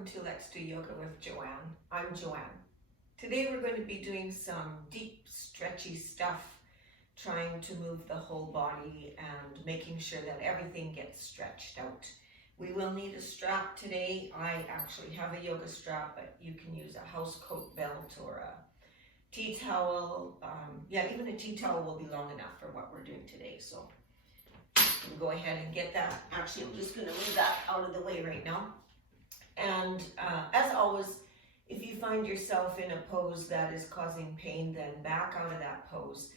welcome to Let's Do Yoga with Joanne. I'm Joanne. Today we're going to be doing some deep, stretchy stuff, trying to move the whole body and making sure that everything gets stretched out. We will need a strap today. I actually have a yoga strap, but you can use a house coat belt or a tea towel. Even a tea towel will be long enough for what we're doing today. So we'll go ahead and get that. Actually, I'm just going to move that out of the way right now. And as always, if you find yourself in a pose that is causing pain, then back out of that pose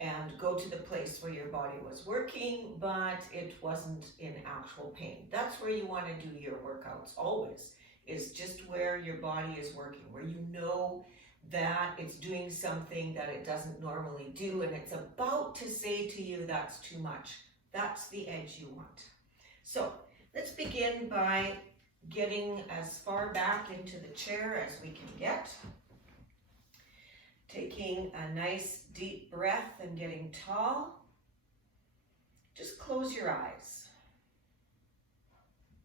and go to the place where your body was working, but it wasn't in actual pain. That's where you want to do your workouts always, is just where your body is working, where you know that it's doing something that it doesn't normally do, and it's about to say to you, that's too much. That's the edge you want. So let's begin by getting as far back into the chair as we can get. Taking a nice deep breath and getting tall. Just close your eyes.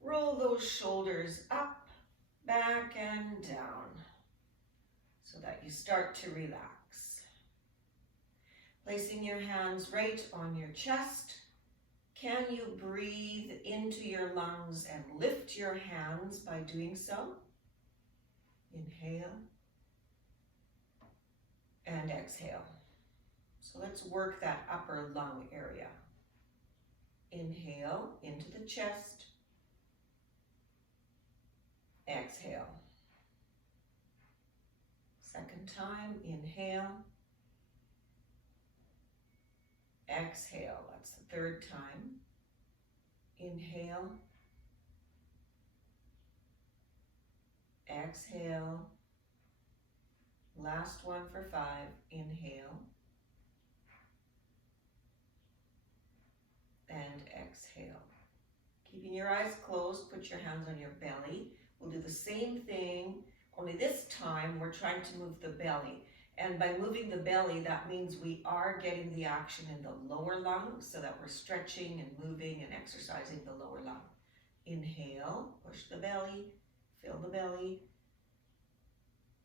Roll those shoulders up, back, and down so that you start to relax. Placing your hands right on your chest. Can you breathe into your lungs and lift your hands by doing so? Inhale and exhale. So let's work that upper lung area. Inhale into the chest. Exhale. Second time, inhale. Exhale, that's the third time. Inhale. Exhale. Last one for 5. Inhale. And exhale. Keeping your eyes closed, put your hands on your belly. We'll do the same thing, only this time we're trying to move the belly. And by moving the belly, that means we are getting the action in the lower lung so that we're stretching and moving and exercising the lower lung. Inhale, push the belly, fill the belly.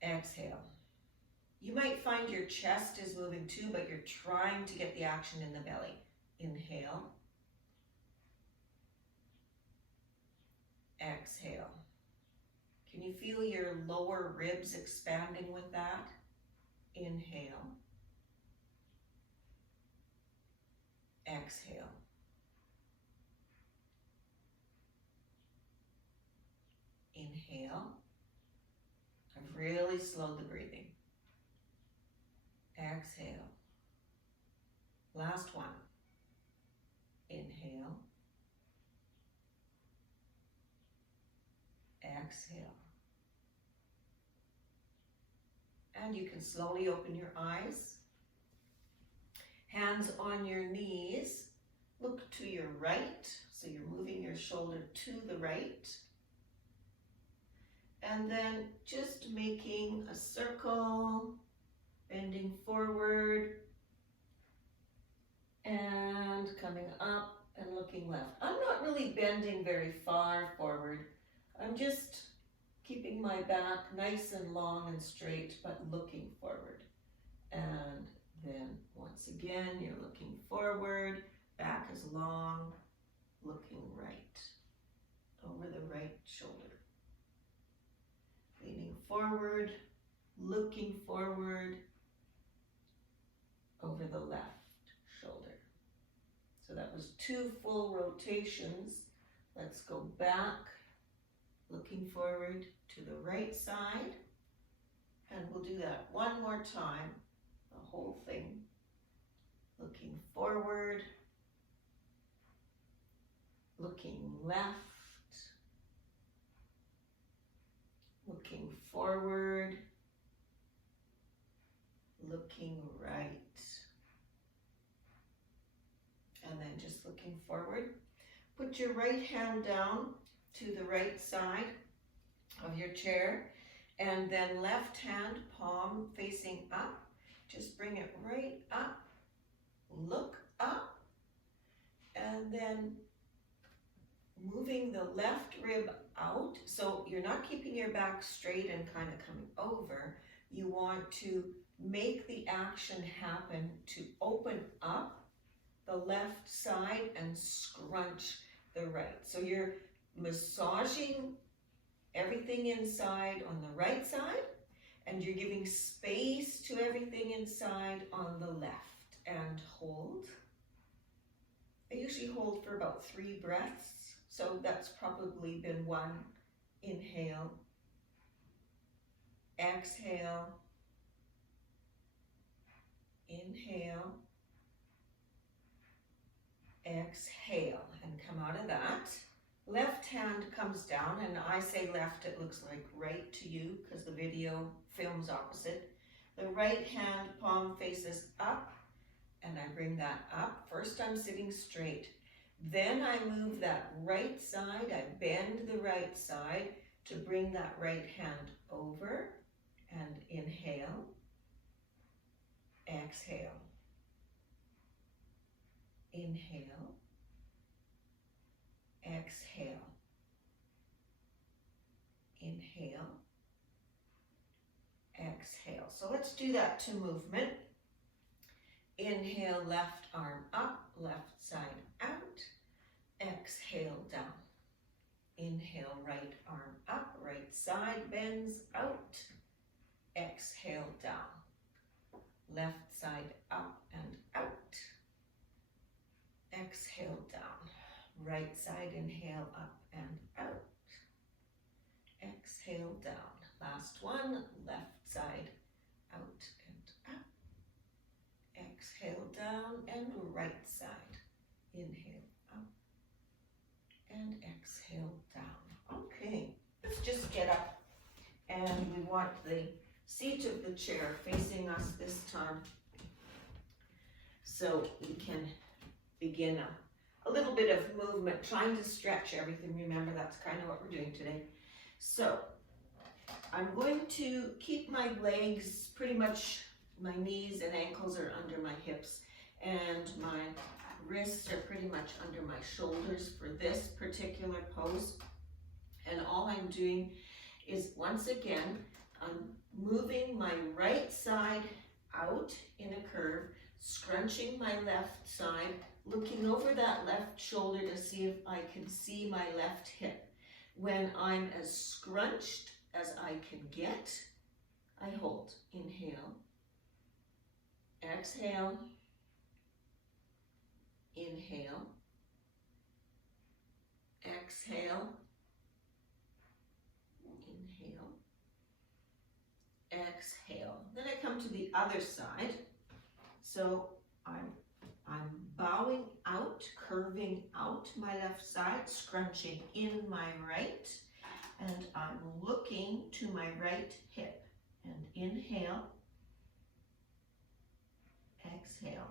Exhale. You might find your chest is moving too, but you're trying to get the action in the belly. Inhale. Exhale. Can you feel your lower ribs expanding with that? Inhale. Exhale. Inhale. I've really slowed the breathing. Exhale. Last one. Inhale. Exhale. And you can slowly open your eyes. Hands on your knees. Look to your right. So you're moving your shoulder to the right. And then just making a circle, bending forward and coming up and looking left. I'm not really bending very far forward. I'm just keeping my back nice and long and straight, but looking forward. And then once again, you're looking forward, back is long, looking right, over the right shoulder. Leaning forward, looking forward, over the left shoulder. So that was 2 full rotations. Let's go back, looking forward to the right side, and we'll do that one more time, the whole thing. Looking forward, looking left, looking forward, looking right, and then just looking forward. Put your right hand down to the right side of your chair, and then left hand palm facing up. Just bring it right up, look up, and then move moving the left rib out. So you're not keeping your back straight and kind of coming over. You want to make the action happen to open up the left side and scrunch the right. So you're massaging everything inside on the right side, and you're giving space to everything inside on the left. And hold. I usually hold for about 3 breaths, so that's probably been 1. Inhale, exhale, inhale, exhale, and come out of that. Left hand comes down, and I say left, it looks like right to you because the video films opposite. The right hand palm faces up, and I bring that up. First I'm sitting straight. Then I move that right side, I bend the right side to bring that right hand over, and inhale, exhale, inhale, exhale, inhale, exhale. So let's do that to movement. Inhale, left arm up, left side out. Exhale, down. Inhale, right arm up, right side bends out. Exhale, down. Left side up and out. Exhale, down. Right side, inhale, up and out. Exhale, down. Last one, left side, out and up. Exhale, down, and right side. Inhale, up, and exhale, down. Okay, let's just get up, and we want the seat of the chair facing us this time, so we can begin a little bit of movement, trying to stretch everything. Remember, that's kind of what we're doing today. So I'm going to keep my legs pretty much, my knees and ankles are under my hips, and my wrists are pretty much under my shoulders for this particular pose. And all I'm doing is, once again, I'm moving my right side out in a curve, scrunching my left side, looking over that left shoulder to see if I can see my left hip. When I'm as scrunched as I can get, I hold. Inhale, exhale, inhale, exhale, inhale, exhale. Then I come to the other side. So I'm bowing out, curving out my left side, scrunching in my right, and I'm looking to my right hip. And inhale, exhale,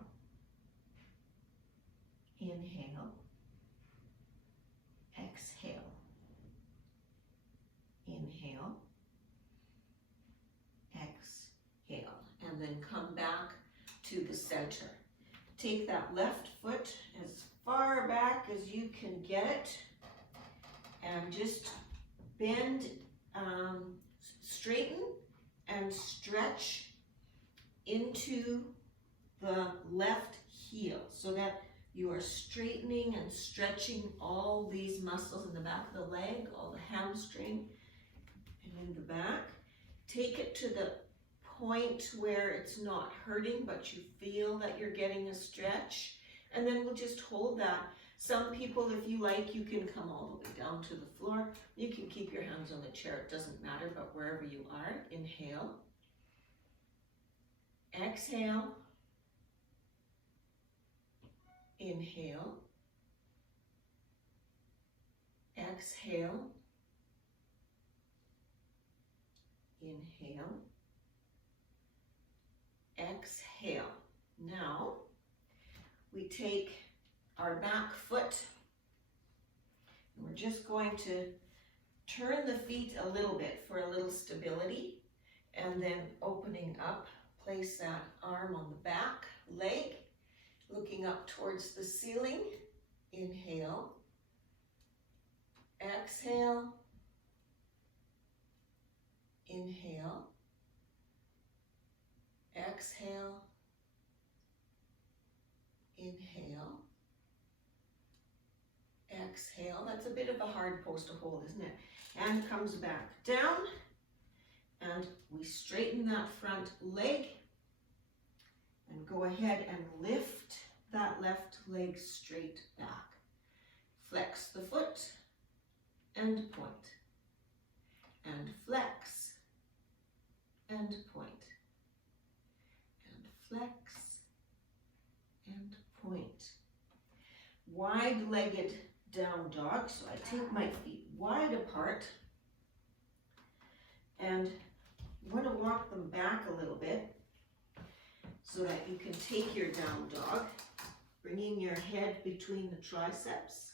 inhale, exhale, inhale, exhale, and then come back to the center. Take that left foot as far back as you can get it, and just bend, straighten and stretch into the left heel so that you are straightening and stretching all these muscles in the back of the leg, all the hamstring and in the back. Take it to the point where it's not hurting, but you feel that you're getting a stretch, and then we'll just hold that. Some people, if you like, you can come all the way down to the floor. You can keep your hands on the chair, it doesn't matter, but wherever you are, inhale, exhale, inhale, exhale, inhale, exhale. Now we take our back foot and we're just going to turn the feet a little bit for a little stability, and then opening up, place that arm on the back leg, looking up towards the ceiling. Inhale, exhale, inhale, exhale, inhale, exhale. That's a bit of a hard pose to hold, isn't it? And comes back down, and we straighten that front leg, and go ahead and lift that left leg straight back. Flex the foot, and point, and flex, and point, and flex, and point. Wide-legged down dog, so I take my feet wide apart, and you want to walk them back a little bit so that you can take your down dog, bringing your head between the triceps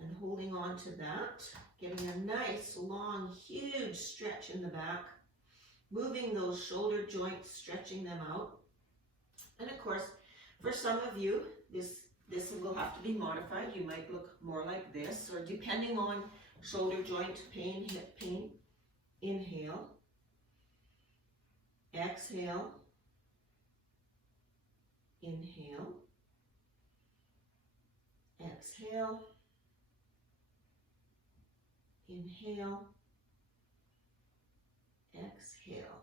and holding on to that, getting a nice, long, huge stretch in the back, moving those shoulder joints, stretching them out. And of course, for some of you, this will have to be modified. You might look more like this, or depending on shoulder joint pain, hip pain. Inhale, exhale, inhale, exhale, inhale, exhale.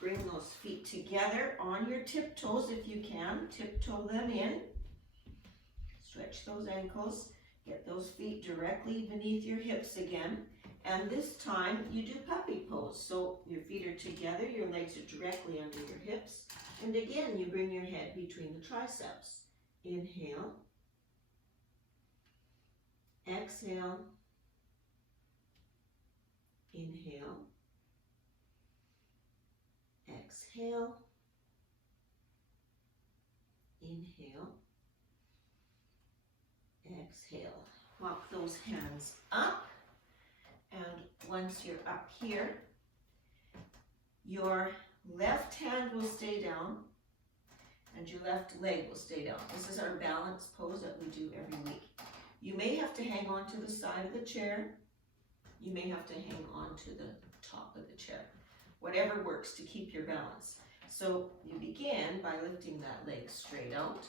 Bring those feet together on your tiptoes if you can. Tiptoe them in. Stretch those ankles. Get those feet directly beneath your hips again. And this time you do puppy pose. So your feet are together, your legs are directly under your hips. And again, you bring your head between the triceps. Inhale. Exhale. Inhale. Exhale. Inhale. Exhale. Walk those hands up. And once you're up here, your left hand will stay down and your left leg will stay down. This is our balance pose that we do every week. You may have to hang on to the side of the chair. You may have to hang on to the top of the chair. Whatever works to keep your balance. So you begin by lifting that leg straight out,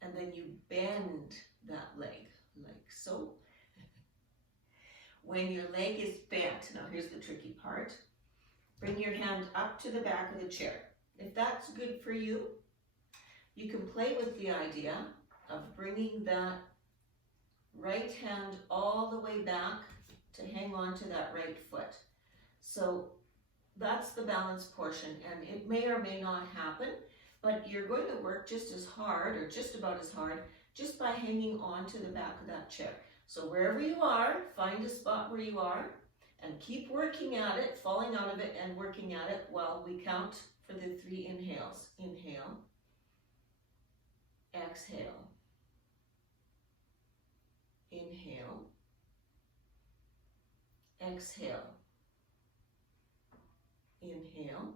and then you bend that leg like so. When your leg is bent, now here's the tricky part, bring your hand up to the back of the chair. If that's good for you, you can play with the idea of bringing that right hand all the way back to hang on to that right foot. So that's the balance portion, and it may or may not happen, but you're going to work just as hard, or just about as hard, just by hanging on to the back of that chair. So wherever you are, find a spot where you are, and keep working at it, falling out of it and working at it while we count for the 3 inhales. Inhale, exhale, inhale, exhale, inhale,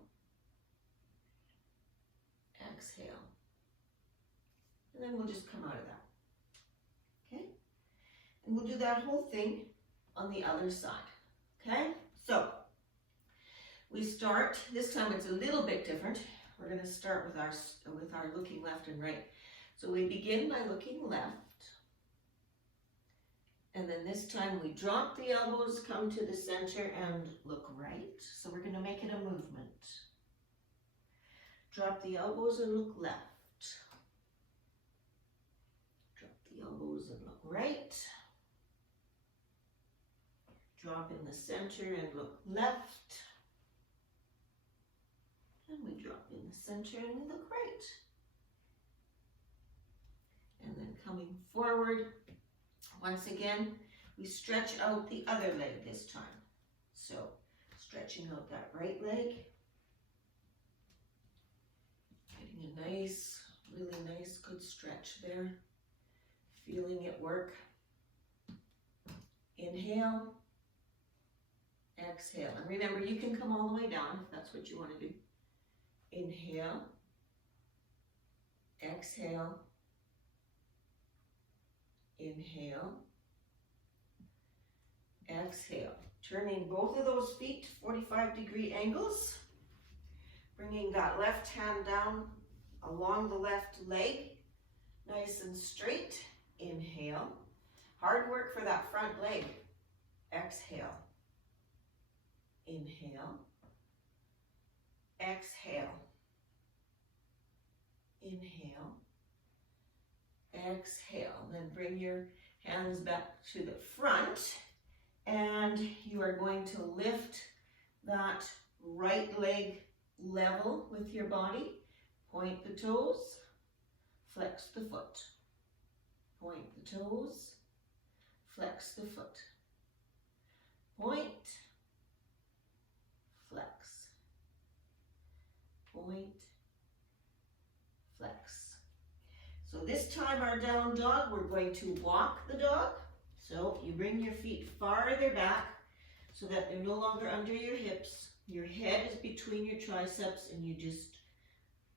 exhale. And then we'll just come out of that. Okay? And we'll do that whole thing on the other side. Okay? So, we start, this time it's a little bit different. We're going to start with our looking left and right. So we begin by looking left. And then this time we drop the elbows, come to the center, and look right. So we're going to make it a movement. Drop the elbows and look left. Drop the elbows and look right. Drop in the center and look left. And we drop in the center and we look right. And then coming forward, once again, we stretch out the other leg this time. So, stretching out that right leg. Getting a nice, really nice, good stretch there. Feeling it work. Inhale. Exhale. And remember, you can come all the way down if that's what you want to do. Inhale. Exhale. Inhale. exhale. Turning both of those feet to 45-degree angles. Bringing that left hand down along the left leg, nice and straight. Inhale. Hard work for that front leg. Exhale. Inhale. Exhale. Inhale. Exhale. Then bring your hands back to the front, and you are going to lift that right leg level with your body. Point the toes, flex the foot. Point the toes, flex the foot. Point, flex. Point, flex. So this time our down dog, we're going to walk the dog. So you bring your feet farther back so that they're no longer under your hips. Your head is between your triceps, and you just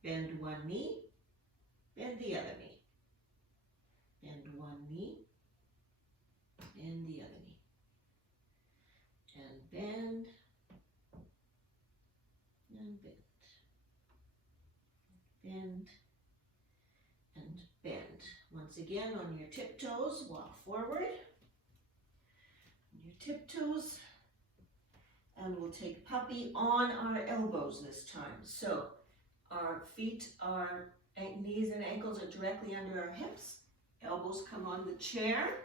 bend one knee, bend the other knee. Bend one knee, bend the other knee. And bend, and bend. Bend, and bend. Once again, on your tiptoes, walk forward. On your tiptoes. And we'll take puppy on our elbows this time. So our feet are, knees and ankles are directly under our hips. Elbows come on the chair.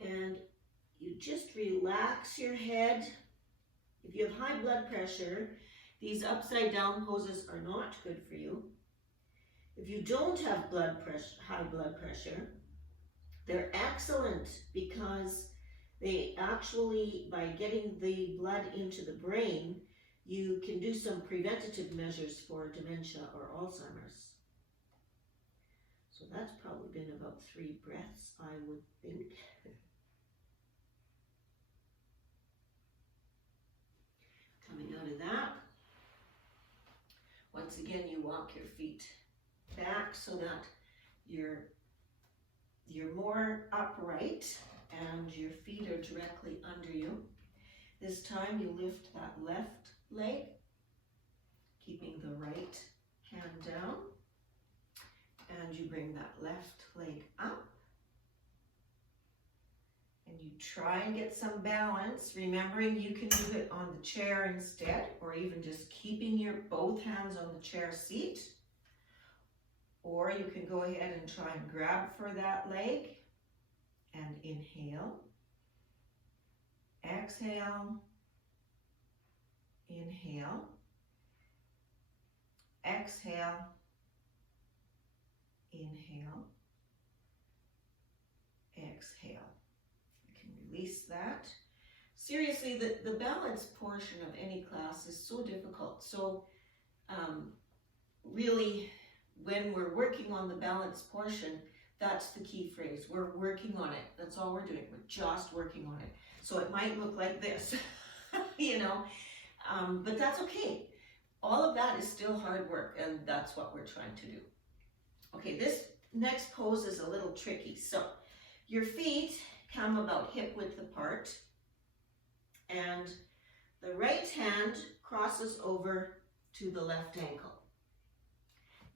And you just relax your head. If you have high blood pressure, these upside down poses are not good for you. If you don't have high blood pressure, they're excellent because they actually, by getting the blood into the brain, you can do some preventative measures for dementia or Alzheimer's. So that's probably been about 3 breaths, I would think. Coming out of that, once again, you walk your feet back so that you're more upright and your feet are directly under you. This time you lift that left leg, keeping the right hand down, and you bring that left leg up. And you try and get some balance, remembering you can do it on the chair instead, or even just keeping your both hands on the chair seat. Or you can go ahead and try and grab for that leg and inhale. Exhale. Inhale. Exhale. Inhale. Exhale. Release that. Seriously, the balance portion of any class is so difficult. So really, when we're working on the balance portion, that's the key phrase. We're working on it. That's all we're doing. We're just working on it. So it might look like this, you know, but that's okay. All of that is still hard work, and that's what we're trying to do. Okay, this next pose is a little tricky. So your feet come about hip width apart, and the right hand crosses over to the left ankle.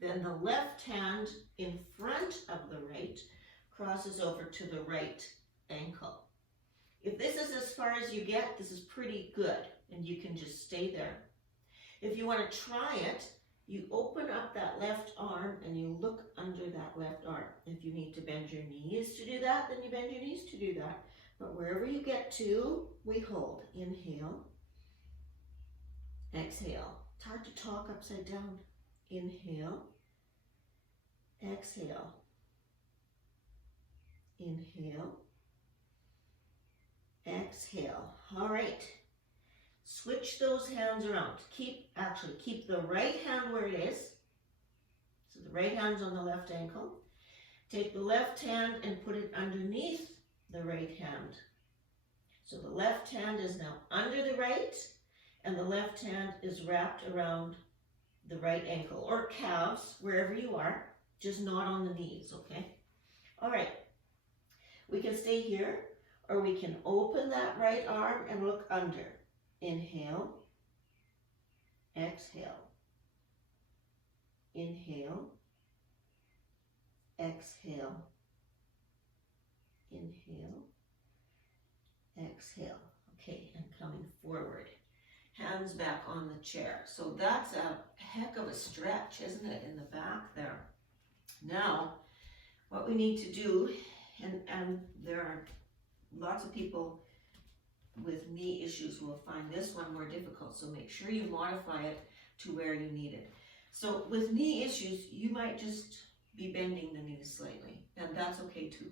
Then the left hand in front of the right crosses over to the right ankle. If this is as far as you get, this is pretty good, and you can just stay there. If you want to try it, you open up that left arm and you look under that left arm. If you need to bend your knees to do that, then you bend your knees to do that. But wherever you get to, we hold. Inhale. Exhale. It's hard to talk upside down. Inhale. Exhale. Inhale. Exhale. All right. Switch those hands around. Keep the right hand where it is. So the right hand's on the left ankle. Take the left hand and put it underneath the right hand. So the left hand is now under the right, and the left hand is wrapped around the right ankle or calves, wherever you are, just not on the knees, okay? All right. We can stay here, or we can open that right arm and look under. Inhale, exhale, inhale, exhale, inhale, exhale. Okay, and coming forward. Hands back on the chair. So that's a heck of a stretch, isn't it, in the back there? Now, what we need to do, and there are lots of people with knee issues will find this one more difficult, so make sure you modify it to where you need it. So with knee issues, you might just be bending the knees slightly, and that's okay too.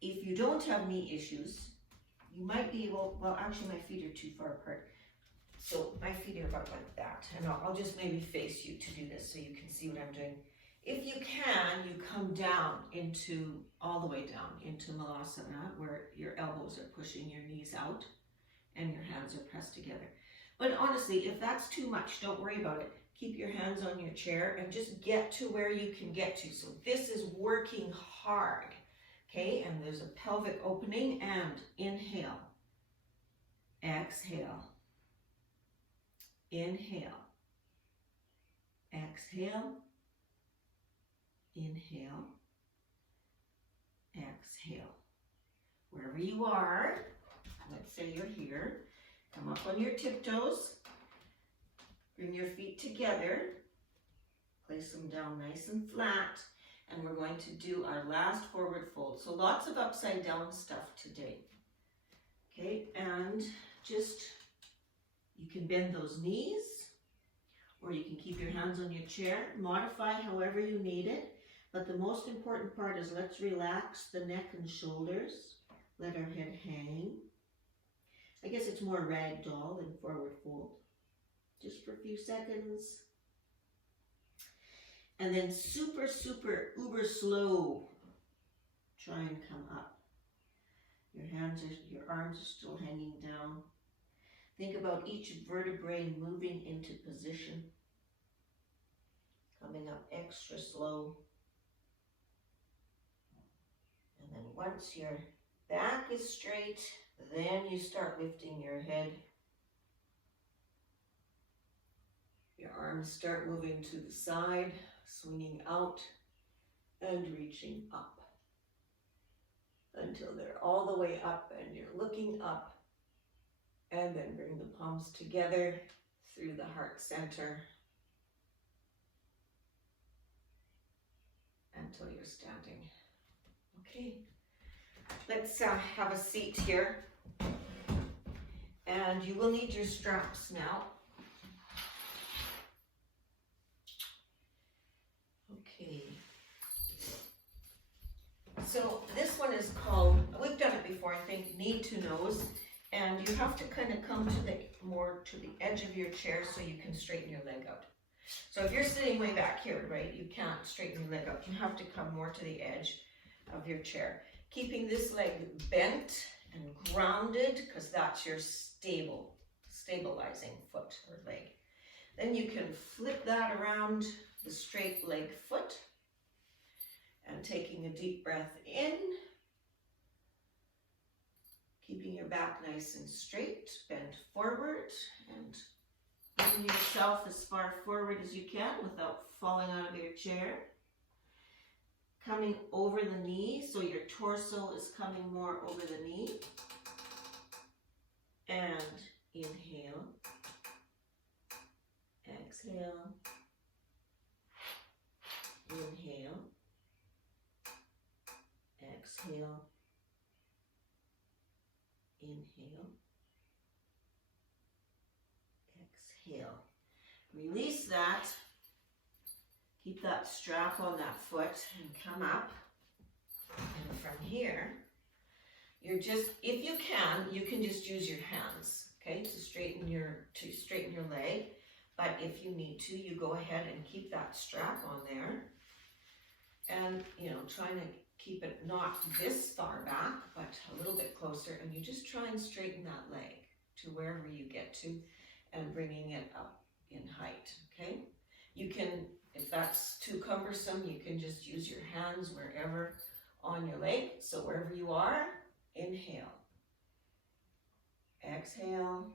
If you don't have knee issues, you might be able, well actually my feet are too far apart. So my feet are about like that, and I'll just maybe face you to do this so you can see what I'm doing. If you can, you come down into, all the way down into Malasana, where your elbows are pushing your knees out and your hands are pressed together. But honestly, if that's too much, don't worry about it. Keep your hands on your chair and just get to where you can get to. So this is working hard, okay? And there's a pelvic opening, and inhale, exhale, inhale, exhale, inhale, exhale. Wherever you are, let's say you're here, come up on your tiptoes, bring your feet together, place them down nice and flat, and we're going to do our last forward fold. So lots of upside down stuff today. Okay, and just, you can bend those knees, or you can keep your hands on your chair, modify however you need it. But the most important part is let's relax the neck and shoulders. Let our head hang. I guess it's more ragdoll than forward fold. Just for a few seconds. And then super, super, uber slow. Try and come up. Your arms are still hanging down. Think about each vertebrae moving into position. Coming up extra slow. And then once your back is straight, then you start lifting your head. Your arms start moving to the side, swinging out and reaching up until they're all the way up and you're looking up. And then bring the palms together through the heart center until you're standing. Okay, let's have a seat here, and you will need your straps now. Okay, so this one is called, we've done it before, I think, knee to nose, and you have to kind of come to the edge of your chair so you can straighten your leg out. So if you're sitting way back here, right, you can't straighten your leg out. You have to come more to the edge of your chair, keeping this leg bent and grounded, because that's your stabilizing foot or leg. Then you can flip that around the straight leg foot and taking a deep breath in, keeping your back nice and straight, bend forward, and bring yourself as far forward as you can without falling out of your chair. Coming over the knee, so your torso is coming more over the knee. And inhale, exhale, inhale, exhale, inhale, exhale. Release that. Keep that strap on that foot and come up. And from here, you're just, if you can just use your hands, okay, to straighten your leg. But if you need to, you go ahead and keep that strap on there. And, you know, trying to keep it not this far back, but a little bit closer. And you just try and straighten that leg to wherever you get to and bringing it up in height, okay? You can, if that's too cumbersome, you can just use your hands wherever, on your leg. So wherever you are, inhale. Exhale.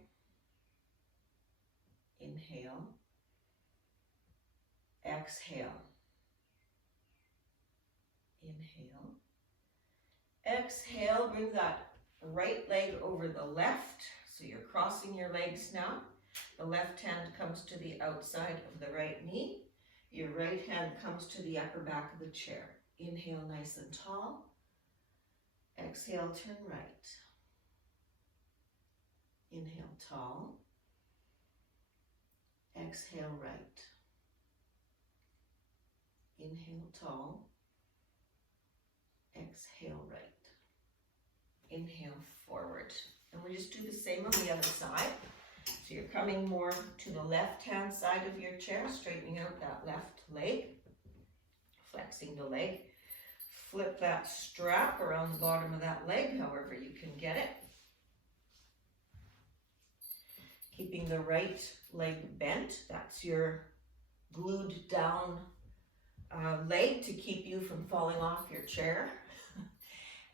Inhale. Exhale. Inhale. Exhale, bring that right leg over the left. So you're crossing your legs now. The left hand comes to the outside of the right knee. Your right hand comes to the upper back of the chair. Inhale nice and tall. Exhale, turn right. Inhale tall. Exhale right. Inhale tall. Exhale right. Inhale forward. And we just do the same on the other side. So you're coming more to the left-hand side of your chair, straightening out that left leg, flexing the leg. Flip that strap around the bottom of that leg, however you can get it. Keeping the right leg bent. That's your glued down leg to keep you from falling off your chair.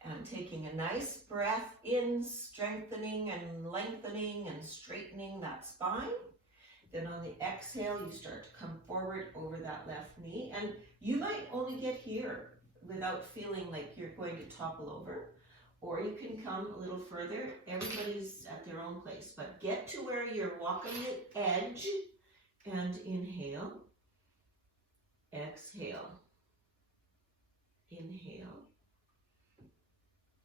And taking a nice breath in, strengthening and lengthening and straightening that spine. Then on the exhale, you start to come forward over that left knee. And you might only get here without feeling like you're going to topple over. Or you can come a little further. Everybody's at their own place. But get to where you're walking the edge and inhale. Exhale. Inhale.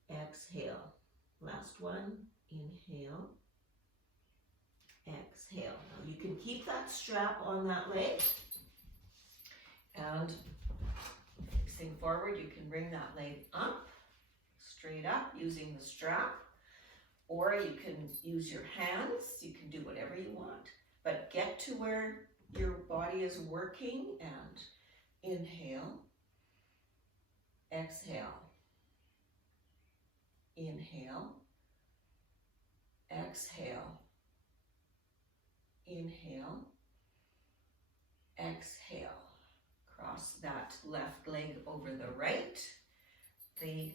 Exhale. Last one. Inhale. Exhale. Now you can keep that strap on that leg. And facing forward, you can bring that leg up, straight up, using the strap. Or you can use your hands. You can do whatever you want. But get to where your body is working and inhale. Exhale. Inhale. Exhale. Inhale. Exhale. Cross that left leg over the right. The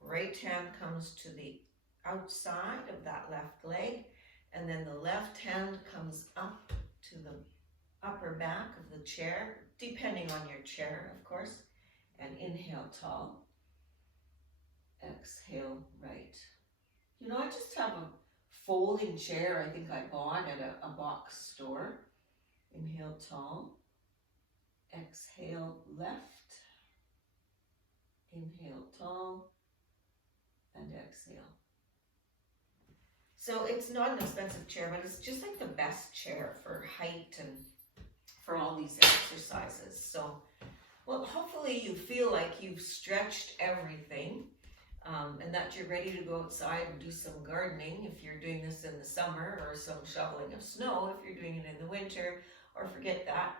right hand comes to the outside of that left leg, and then the left hand comes up to the upper back of the chair, depending on your chair, of course, and inhale tall. Exhale right. You know, I just have a folding chair I think I bought at a box store. Inhale tall. Exhale left. Inhale tall. And exhale. So it's not an expensive chair, but it's just like the best chair for height and for all these exercises. So, well, hopefully you feel like you've stretched everything. And that you're ready to go outside and do some gardening if you're doing this in the summer, or some shoveling of snow if you're doing it in the winter, or forget that,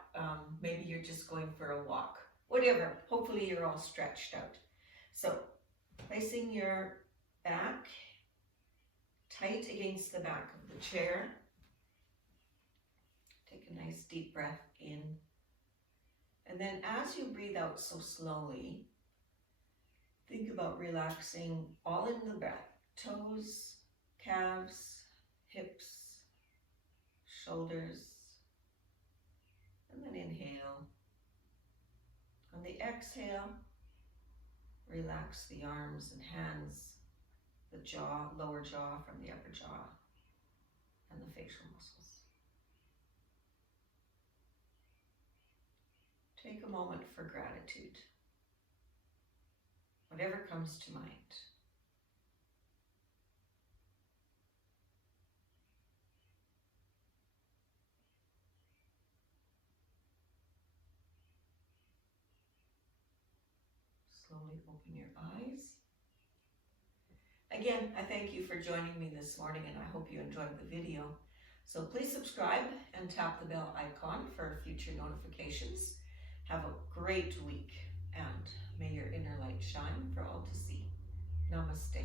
maybe you're just going for a walk. Whatever, hopefully you're all stretched out. So placing your back tight against the back of the chair. Take a nice deep breath in. And then as you breathe out so slowly, think about relaxing all in the breath. Toes, calves, hips, shoulders. And then inhale. On the exhale, relax the arms and hands, the jaw, lower jaw from the upper jaw, and the facial muscles. Take a moment for gratitude. Whatever comes to mind. Slowly open your eyes. Again, I thank you for joining me this morning, and I hope you enjoyed the video. So please subscribe and tap the bell icon for future notifications. Have a great week, and may your inner light shine for all to see. Namaste.